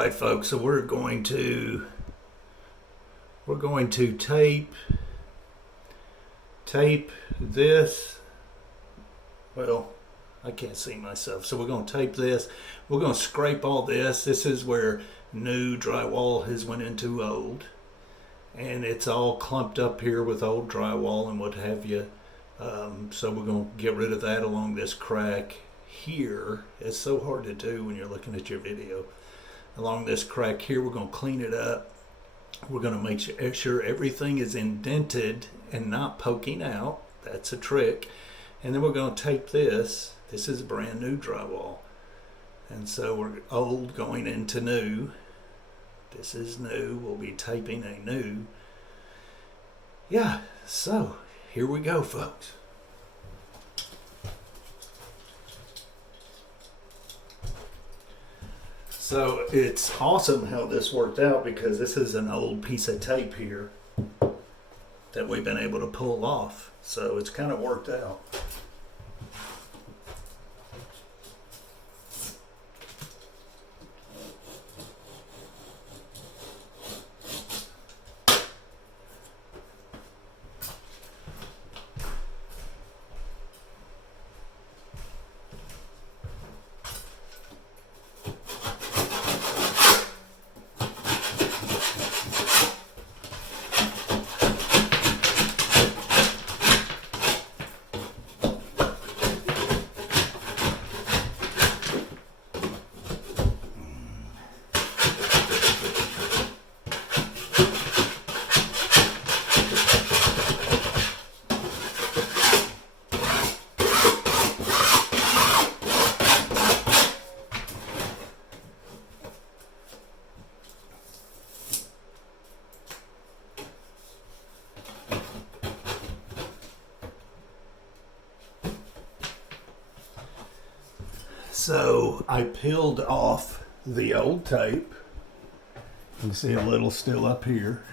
right, folks, so we're going to tape this. Well, I can't see myself, so we're going to tape this. We're going to scrape all this. This is where new drywall has went into old, and it's all clumped up here with old drywall and what have you. So we're going to get rid of that along this crack here. It's so hard to do when you're looking at your video. Along this crack here, we're going to clean it up. We're going to make sure everything is indented and not poking out. That's a trick. And then we're going to tape this. This is brand new drywall. And so we're old going into new. This is new. We'll be taping a new. Yeah, so here we go, folks. So it's awesome how this worked out, because this is an old piece of tape here that we've been able to pull off. So it's kind of worked out. So I peeled off the old tape. You can see a little still up here.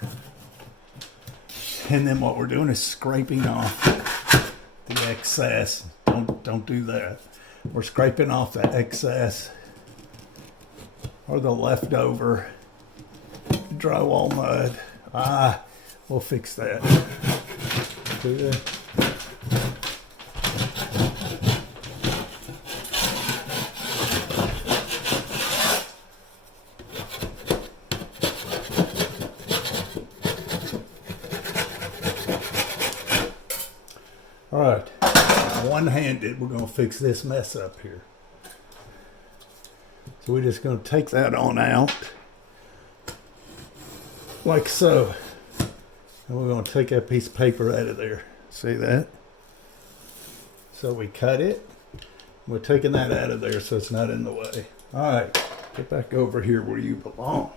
And then what we're doing is scraping off the excess. Don't do that. We're scraping off the excess or the leftover drywall mud. We'll fix that. Good. All right, one-handed, we're going to fix this mess up here. So we're just going to take that on out, like so. And we're going to take that piece of paper out of there. See that? So we cut it. We're taking that out of there so it's not in the way. All right, get back over here where you belong.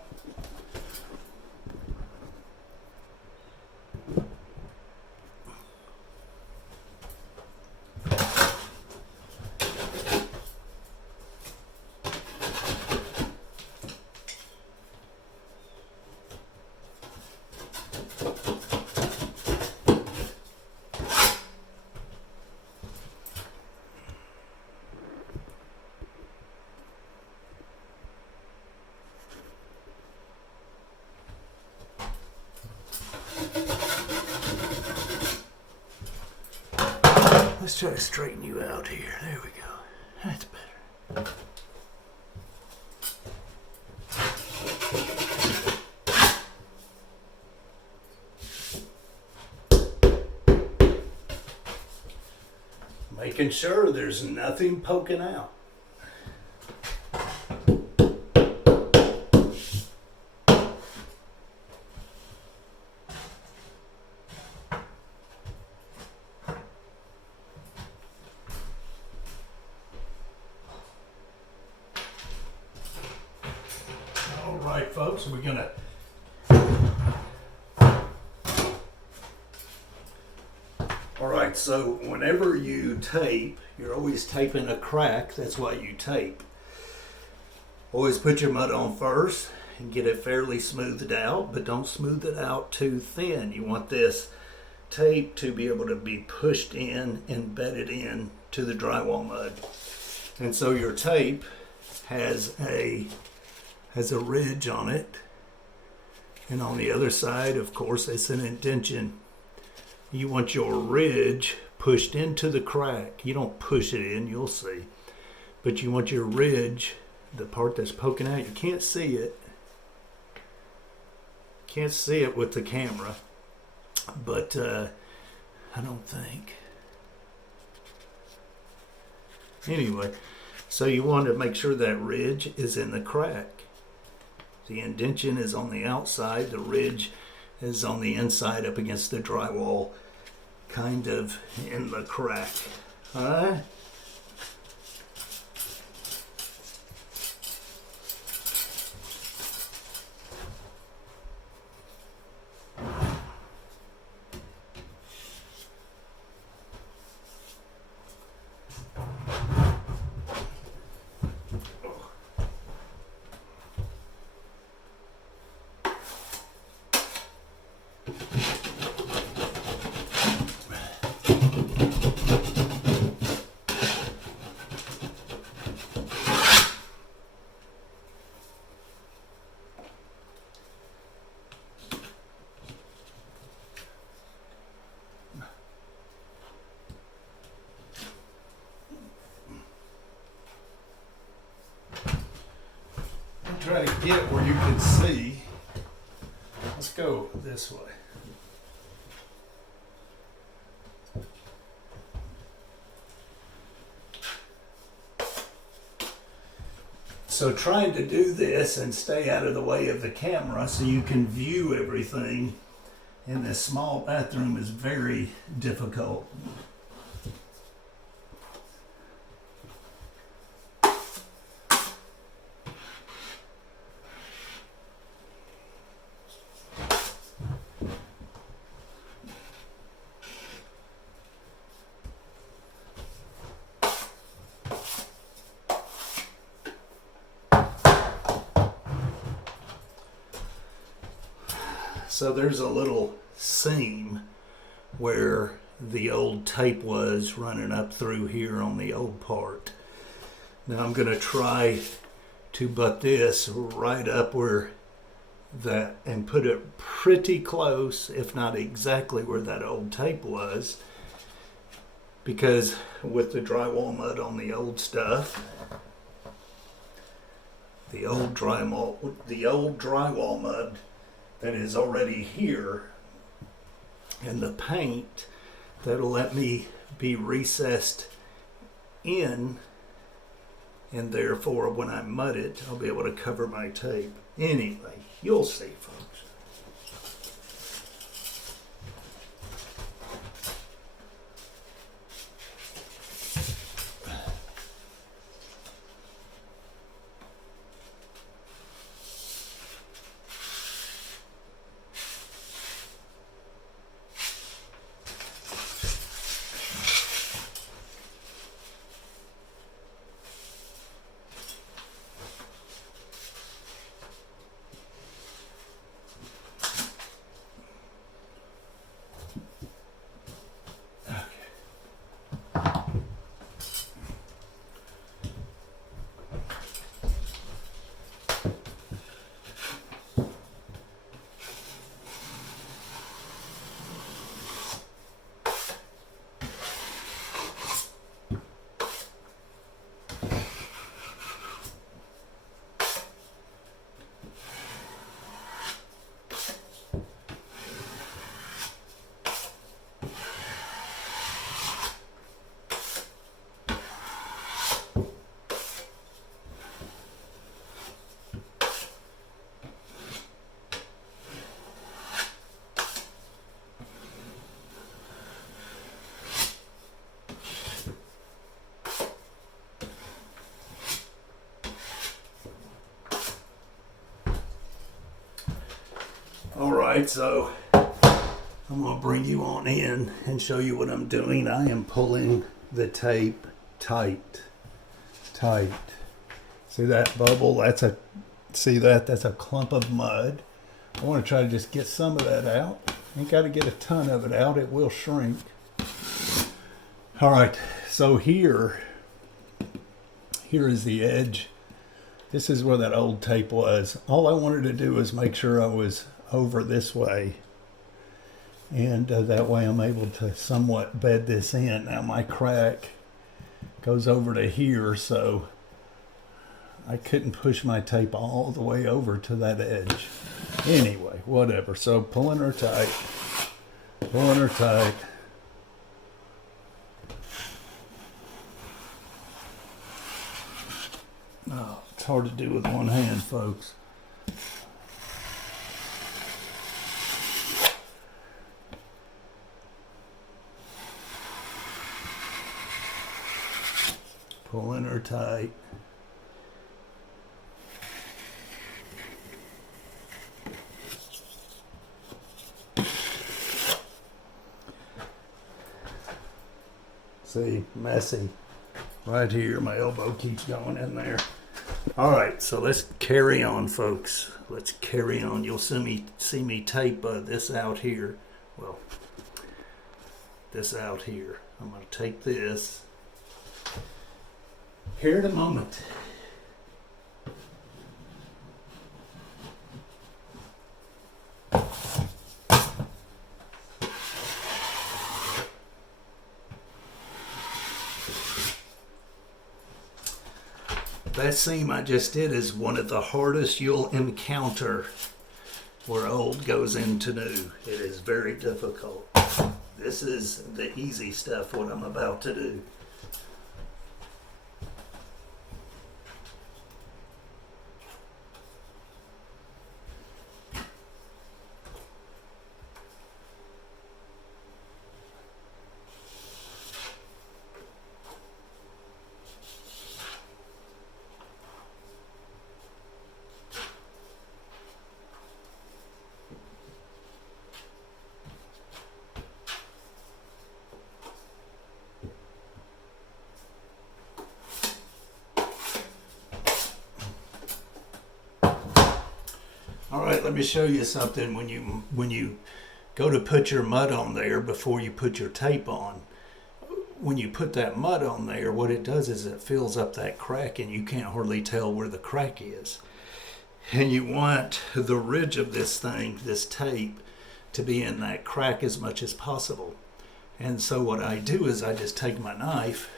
Let's try to straighten you out here. There we go. That's better. Making sure there's nothing poking out. All right, folks, we're gonna all right, so whenever you tape, you're always taping a crack. That's why you tape. Always put your mud on first and get it fairly smoothed out, but don't smooth it out too thin. You want this tape to be able to be pushed in and bedded in to the drywall mud. And so your tape has a has a ridge on it. And on the other side, of course, it's an indention. You want your ridge pushed into the crack. You don't push it in, you'll see. But you want your ridge, the part that's poking out, you can't see it. Can't see it with the camera. But I don't think. Anyway, so you want to make sure that ridge is in the crack. The indention is on the outside, the ridge is on the inside up against the drywall, kind of in the crack. All right? Try to get where you can see. Let's go this way. So trying to do this and stay out of the way of the camera so you can view everything in this small bathroom is very difficult. So there's a little seam where the old tape was running up through here on the old part. Now I'm going to try to butt this right up where that and put it pretty close, if not exactly where that old tape was, because with the drywall mud on the old stuff, the old drywall mud that is already here, and the paint that'll let me be recessed in, and therefore when I mud it, I'll be able to cover my tape. Anyway, you'll see, folks. Alright, so I'm going to bring you on in and show you what I'm doing. I am pulling the tape tight. See that bubble? That's a clump of mud. I want to try to just get some of that out. Ain't got to get a ton of it out. It will shrink. Alright, so here is the edge This is where that old tape was. All I wanted to do was make sure I was over this way. And that way I'm able to somewhat bed this in. Now my crack goes over to here, so I couldn't push my tape all the way over to that edge. Anyway, whatever. So pulling her tight, pulling her tight. Oh, it's hard to do with one hand, folks. Pulling her tight. See, messy. Right here, my elbow keeps going in there. All right, so let's carry on, folks. Let's carry on. You'll see me tape this out here. Well, this out here. I'm going to take this here in a moment. That seam I just did is one of the hardest you'll encounter where old goes into new. It is very difficult. This is the easy stuff, what I'm about to do. All right, let me show you something. When you go to put your mud on there before you put your tape on, when you put that mud on there, what it does is it fills up that crack and you can't hardly tell where the crack is. And you want the ridge of this thing, this tape, to be in that crack as much as possible. And so what I do is I just take my knife,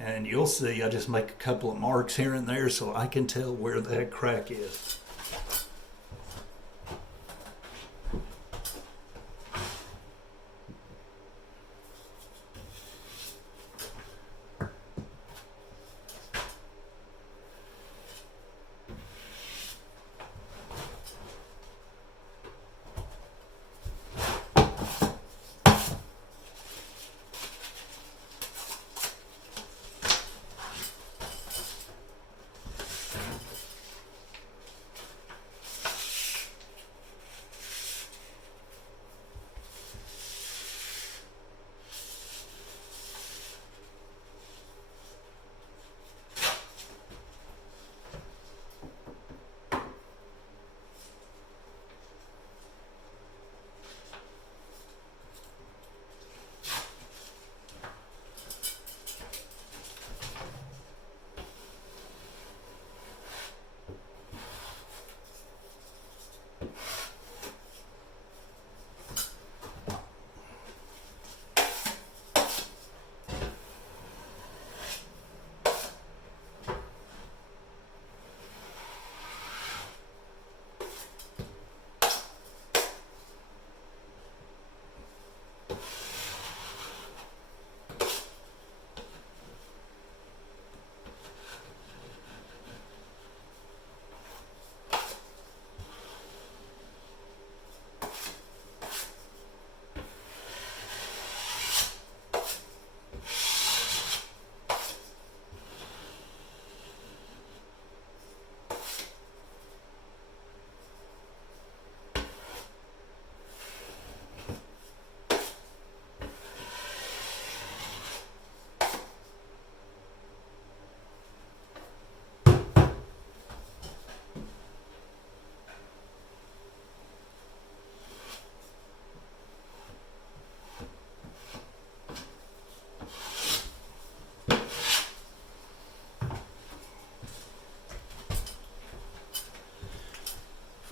and you'll see I just make a couple of marks here and there so I can tell where that crack is.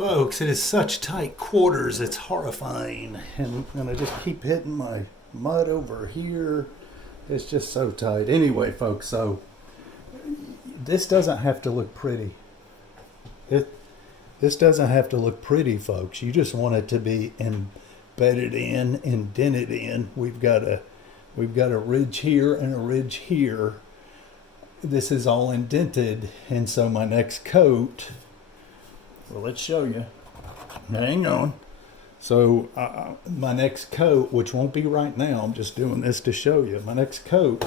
Folks, it is such tight quarters, it's horrifying. And I just keep hitting my mud over here. It's just so tight. Anyway, folks, so this doesn't have to look pretty. This doesn't have to look pretty, folks. You just want it to be embedded in, indented in. We've got a ridge here and a ridge here. This is all indented, and so my next coat, well, let's show you. Hang on. So my next coat, which won't be right now, I'm just doing this to show you. My next coat,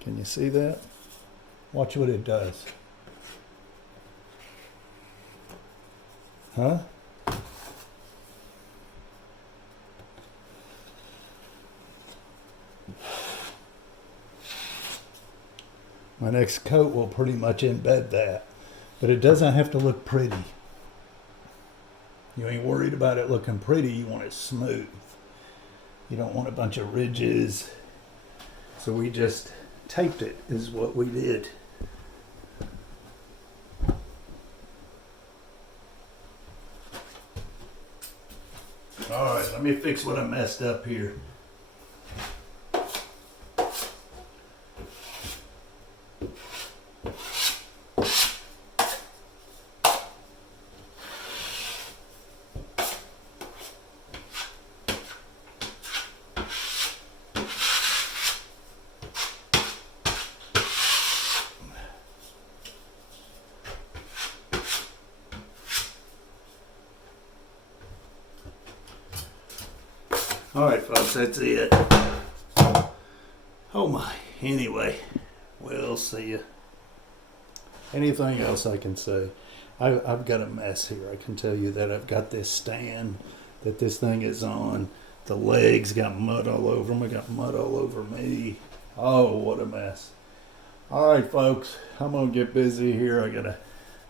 can you see that? Watch what it does. Huh? My next coat will pretty much embed that, but it doesn't have to look pretty. You ain't worried about it looking pretty, you want it smooth. You don't want a bunch of ridges. So we just taped it, is what we did. All right, let me fix what I messed up here. All right, folks, that's it. Oh my. Anyway, we'll see you. Anything else I can say? I've got a mess here. I can tell you that I've got this stand that this thing is on. The legs got mud all over them. I got mud all over me. Oh, what a mess. All right, folks, I'm going to get busy here. I got to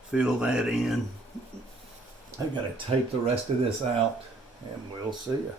fill that in. I got to tape the rest of this out, and we'll see you.